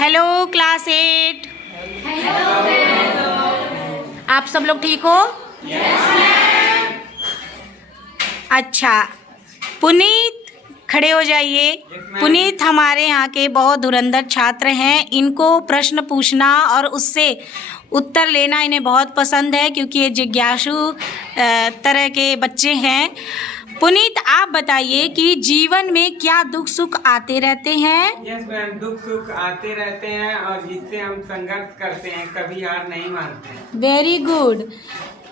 Hello class 8। आप सब लोग ठीक हो? अच्छा, पुनीत खड़े हो जाइए। पुनीत हमारे यहाँ के बहुत धुरंधर छात्र हैं। इनको प्रश्न पूछना और उससे उत्तर लेना इन्हें बहुत पसंद है, क्योंकि ये जिज्ञासु तरह के बच्चे हैं। पुनीत, आप बताइए कि जीवन में क्या दुख सुख आते रहते हैं? यस मैम, दुख सुख आते रहते हैं और जिससे हम संघर्ष करते हैं, कभी हार नहीं मानते हैं। Very good.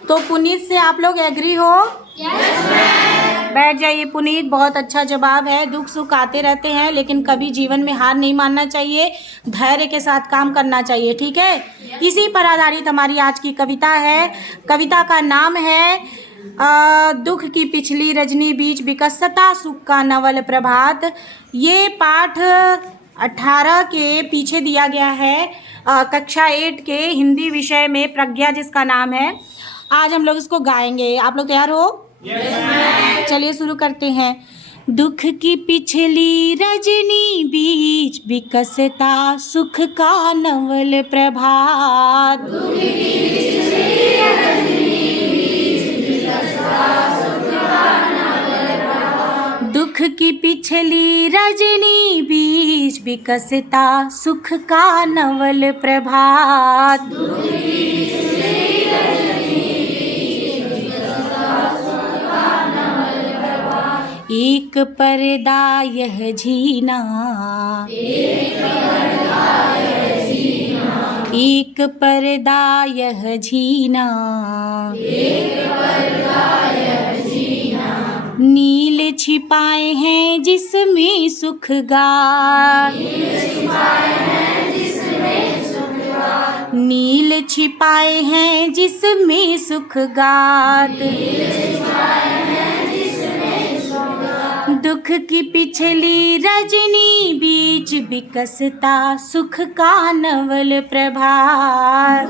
तो पुनीत से आप लोग एग्री हो? Yes ma'am. बैठ जाइए पुनीत, बहुत अच्छा जवाब है। दुख सुख आते रहते हैं, लेकिन कभी जीवन में हार नहीं मानना चाहिए, धैर्य के साथ काम करना चाहिए। ठीक है, इसी पर आधारित हमारी आज की कविता है। कविता का नाम है दुख की पिछली रजनी बीच विकसता सुख का नवल प्रभात। ये पाठ 18 के पीछे दिया गया है, कक्षा 8 के हिंदी विषय में, प्रज्ञा जिसका नाम है। आज हम लोग इसको गाएंगे। आप लोग तैयार हो? चलिए शुरू करते हैं। दुख की पिछली रजनी बीच विकसता सुख का नवल प्रभात। दुख की पिछली रजनी बीच विकसता सुख का नवल प्रभात। एक पर्दा यह जीना, एक पर्दा यह जीना, नील छिपाए हैं जिसमें सुखगार। नील छिपाए हैं जिसमें सुखगात। दुख की पिछली रजनी बीच विकसता सुख का नवल प्रभात।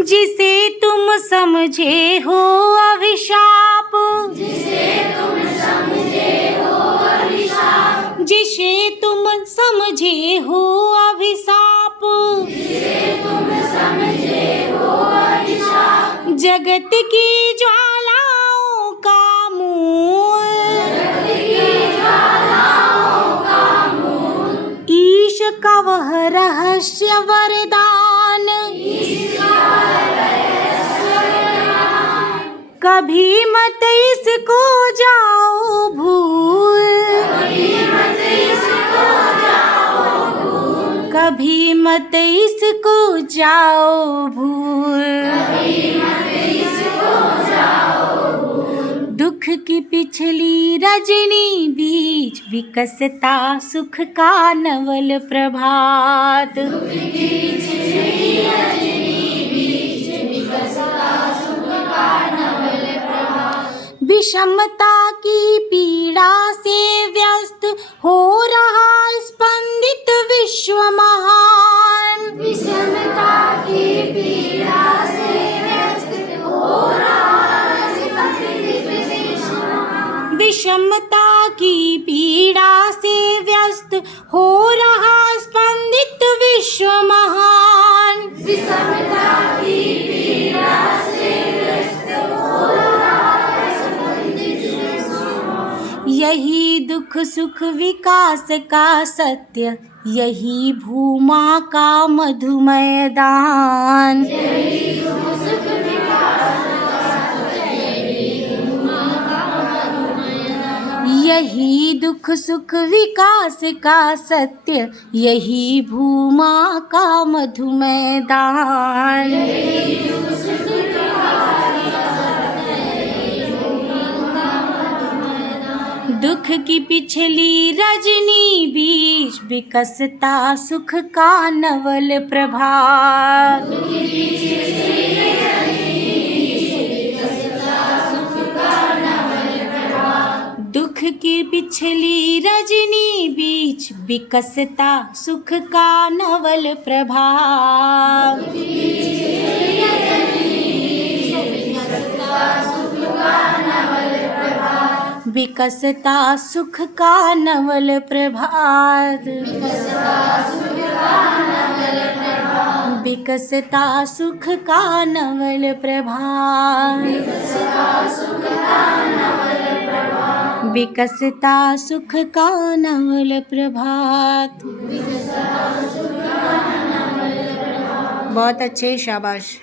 जिसे तुम समझे हो अभिशाप, जिसे तुम समझे हो अभिशाप, जगत की ज्वालाओं का मूल, ईश का वह रहस्य वरदान, कभी मत इसको जाओ भूल, कभी मत इसको जाओ भूल। दुख की पिछली रजनी बीच विकसता सुख का नवल प्रभात। विषमता की पीड़ा से व्यस्त हो रहा स्पंदित विश्व महान। विषमता की पीड़ा से व्यस्त हो रहा स्पंदित विश्व महान। विषमता की पीड़ा से व्यस्त हो रहा स्पंदित विश्व महान। विषमता की पीड़ा से व्यस्त हो रहा यही दुख सुख विकास का सत्य, यही भूमा का मधुमय दान। यही दुख सुख विकास का सत्य, यही भूमा का मधुमय दान। दुख की पिछली रजनी बीच विकसता सुख का नवल प्रभात। दुख की पिछली रजनी बीच विकसता सुख का नवल प्रभात। विकसता सुख का नवल प्रभात, विकसता सुख का नवल प्रभात, विकसता सुख का नवल प्रभात। बहुत अच्छे, शाबाश।